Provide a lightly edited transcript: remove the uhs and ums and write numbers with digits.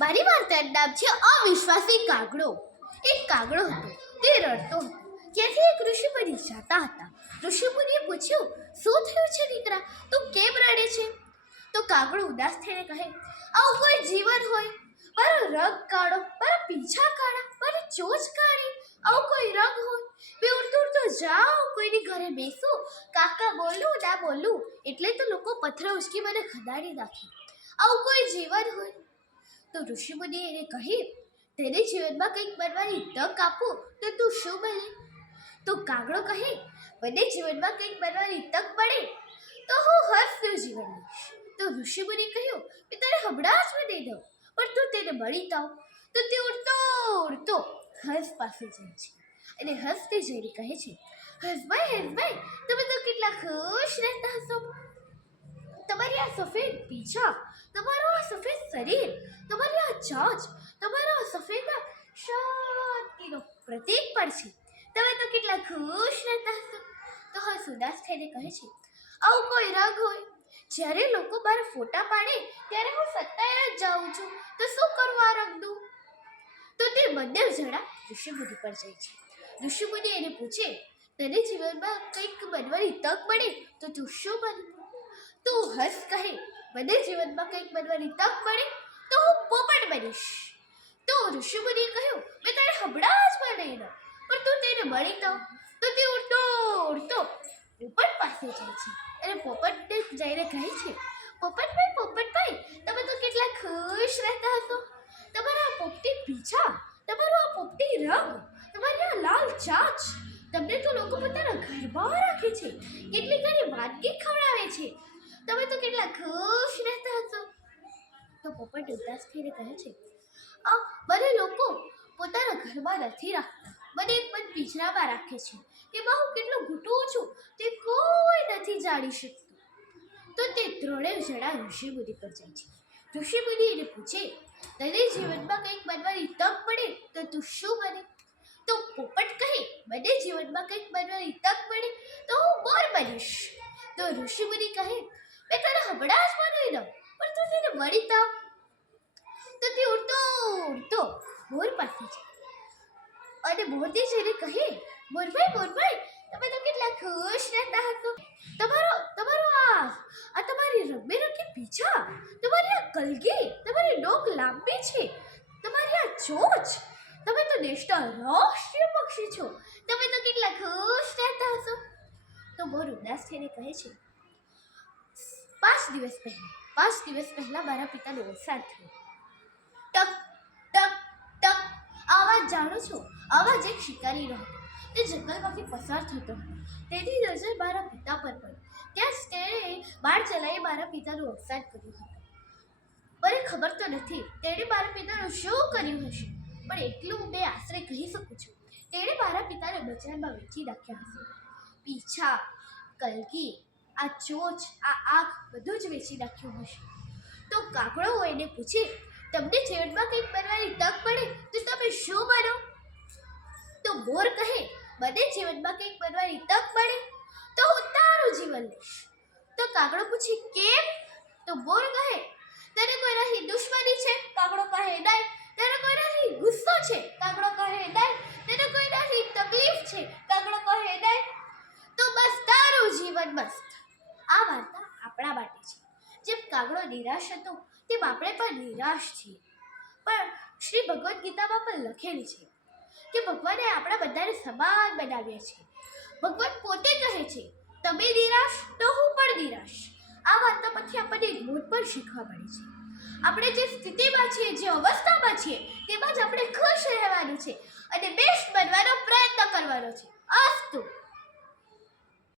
મારી વાર્તાનું નામ છે અવિશ્વાસી કાગડો. એક કાગડો હતો, તે રડતો હતો. ત્યાંથી એક ઋષિમુનિ જતા હતા. ઋષિમુનિએ પૂછ્યું, શું થયું છે દીકરા, તું કેમ રડે છે? તો કાગડો ઉદાસ થઈને કહે, આવું કોઈ જીવન હોય? મારો રંગ કાળો, મારા પીંછા કાળા, મારી ચોચ કાળી, આવો કોઈ રંગ હોય? મેં ઉડતું ઉડતું જાઉં, કોઈની ઘરે બેસું, કાકા બોલું ના બોલું એટલે તો લોકો પથ્થર ઉચકી મને ખદાડી નાખે. આવું કોઈ જીવન હોય? તો ઋષિમુનિએ એને કહી, તેને જીવનમાં કંઈક બનવાની તક આપું તો તું શું બને? તો કાગડો કહે, મને જીવનમાં કંઈક બનવાની તક મળે તો હું હર્ષનું જીવન લઈશ. તો ઋષિમુનિએ કહ્યું, મેં તને હમણાં જ બની દઉં, પણ તું તેને મળી તાવ. તો તે ઉડતો ઉડતો હર્ષ પાસે જાય છે અને હર્ષને જઈને કહે છે, હર્ષભાઈ, તમે તો કેટલા ખુશ રહેતા હશો. તમારી આ સફેદ પીંછા, તમારું આ સફેદ શરીર, તમારી આ ચાંચ, તમારો આ સફેદ શાંતિનો પ્રતીક પણ છે. તમે તો કેટલા ખુશ રહેતા હશો. તો હર્ષ ઉદાસ થઈને કહે છે, આવું કોઈ રંગ હોય? જ્યારે લોકો મારા ફોટા પાડે ત્યારે હું સત્તાએ જ જાઉં છું, તો શું કરવું આ રંગનું? તો તે બંને જણા ઋષિમુનિ પર જાય છે. ઋષિમુનિ એને પૂછે, તને જીવનમાં કંઈક બનવાની તક મળે તો તું શું બને? તો હર્ષ કહે, મને જીવનમાં કંઈક બનવાની તક મળે તો હું પોપટ બનીશ. તો ઋષિમુનિએ કહ્યું, મેં તને હમણાં જ બનાવી દઉં, પણ તું તેને મળી તો. તો તે ઉડતો ઉડતો પોપટ પાસે જાય છે અને પોપટને જઈને કહે છે, પોપટભાઈ, તમે તો કેટલા ખુશ રહેતા હશો. તમારા આ પોપટી પીંછા, તમારો આ પોપટી રંગ, તમારી આ લાલ ચાંચ, તમને તો લોકો પોતાના ઘરમાં રાખે છે, કેટલી ઘણી વાનગી ખવડાવે છે. તમે તો કેટલા ખુશ રહેતા હશો. તો પોપટ ઉદાસ થઈને કહે છે, મને લોકો પોતાના ઘરમાં નથી રાખતા, મને એક બંધ પિંજરામાં રાખે છે. એમાં હું કેટલું ઘૂંટું છું તે કોઈ નથી જાણી શકતું. તો તે ત્રણેય જણા ઋષિમુનિ પર જાય છે. ઋષિમુનિ એને પૂછે, તને જીવનમાં કંઈક બનવાની તક મળે તો તું શું બને? તો પોપટ કહે, મને જીવનમાં કંઈક બનવાની તક મળે તો હું મોર બનીશ. તો ઋષિમુનિ કહે, મેં તને હમણાં જ બનાવી દઉં, પણ તું તેને મળી તાવ. તો તે ઉડતો ઉડતો મોર પાસે જાય અને મોરને જઈને કહે, મોરભાઈ, તમે તો કેટલા ખુશ રહેતા હશો. તમારું આ તમારી રંગબેરંગી પીંછા, તમારી આ કલગી, તમારી ડોક લાંબી છે, તમારી આ ચોચ, તમે તો દેશના રાષ્ટ્રીય પક્ષી છો. તમે તો કેટલા ખુશ રહેતા હશો. તો મોર ઉદાસ થઈને કહે છે, 5 દિવસ પહેલા મારા પિતાનું અવસાન થયું. ટક ટક ટક આવાજ જાણો છો? આવાજ એક શિકારીનો હતો. તે જંગલમાંથી પસાર થતો હતો. તેની નજર મારા પિતા પર પડી. ત્યાં જ તેણે બાણ ચલાવી મારા પિતાનું અવસાન કર્યું હતું. મને ખબર તો નથી તેણે મારા પિતાનું શું કર્યું હશે, પણ એટલું મેં આશરે કહી શકું છું, તેણે મારા પિતાને બજારમાં વેચી નાખ્યા હશે. પીંછા, કલગી, આ ચોચ, આ આંખ બધું જ વેચી નાખ્યું હશે. તો કાગડો એને પૂછે, તમને જીવનમાં કંઈક બનવાની તક મળે તો તમે શું બનો? તો મોર કહે, મને જીવનમાં કંઈક બનવાની તક મળે તો હું તારું જીવન લઈશ. તો કાગડો પૂછે, કેમ? તો મોર કહે, તને કોઈનાથી દુશ્મની છે? કાગડો કહે, નહીં. તને કોઈનાથી ગુસ્સો છે? કાગડો કહે, નહીં. તને કોઈનાથી તકલીફ છે? કાગડો કહે, નહીં. તો બસ તારું જીવન મસ્ત. આ વાર્તા આપણા માટે છે. જેમ કાગડો નિરાશ હતો તેમ આપણે પણ નિરાશ છીએ, પણ શ્રી ભગવદ્ ગીતામાં પણ લખેલી છે કે ભગવાને આપણા બધાને સમાન બનાવ્યા છે. ભગવાન પોતે કહે છે, તમે નિરાશ તો હું પણ નિરાશ. આ વાર્તા પછી આપણને એક બોધ પણ શીખવા મળે છે. આપણે જે સ્થિતિમાં છીએ, જે અવસ્થામાં છીએ, તેમાં જ આપણે ખુશ રહેવાનું છે અને બેસ્ટ બનવાનો પ્રયત્ન કરવાનો છે. અસ્તુ.